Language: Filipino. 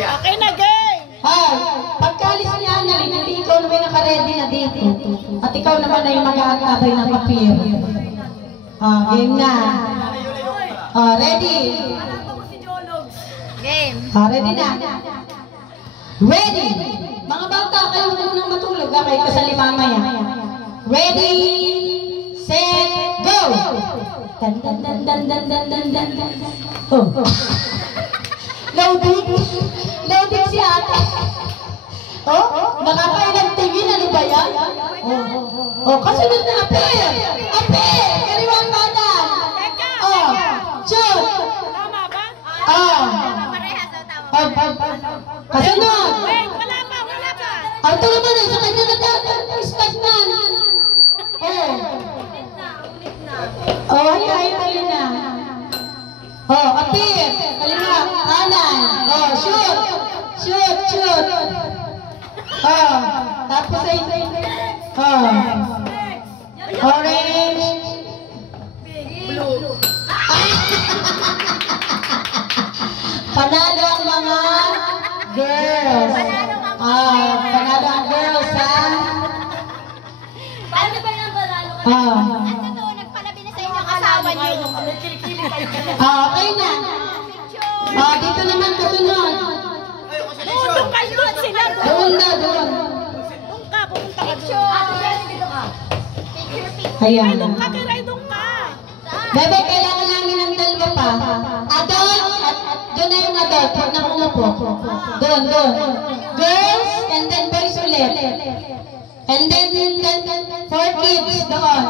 Okay na, game! Pagkalis ni Annalyn, hindi ikaw naman naka-ready na dito. At ikaw naman ay mag-aakabay ng papir. Game na. Ready? Game. Ready na. Ready! Mga bata, kayo munang matulog. Kayo kasali mamaya. Ready, set, go! Dan dan dan dan dan dan dan dan dan. Loading si ate. Baka kayo nagtingin, ano ba yan? Kasunod na apir! Apir! Kariwang bata! Shoot! Tama ba? Kasunod! Wait, wala pa, wala pa. Ito naman sa kanya na-start na. Hali na. Apir! Kalima, kanan. Shoot! Shoot! Tapos ay orange. Blue. Panalo ang mga girls. Panalo ang girls, ha? Paano ba yung panalo? At totoo, nagpalabi na sa inyong asawa niyo. Okay na. Dito naman kasunod. Doon kayo sila. Doon na. Doon ka, pupunta ka doon. Ayan. Doon ka, kiray doon ka. Bebe, kailangan namin ng dalawa pa. Adult, doon na yung adult. Huwag na umupo. Doon. Girls, and then boys ulit. And then for kids, doon.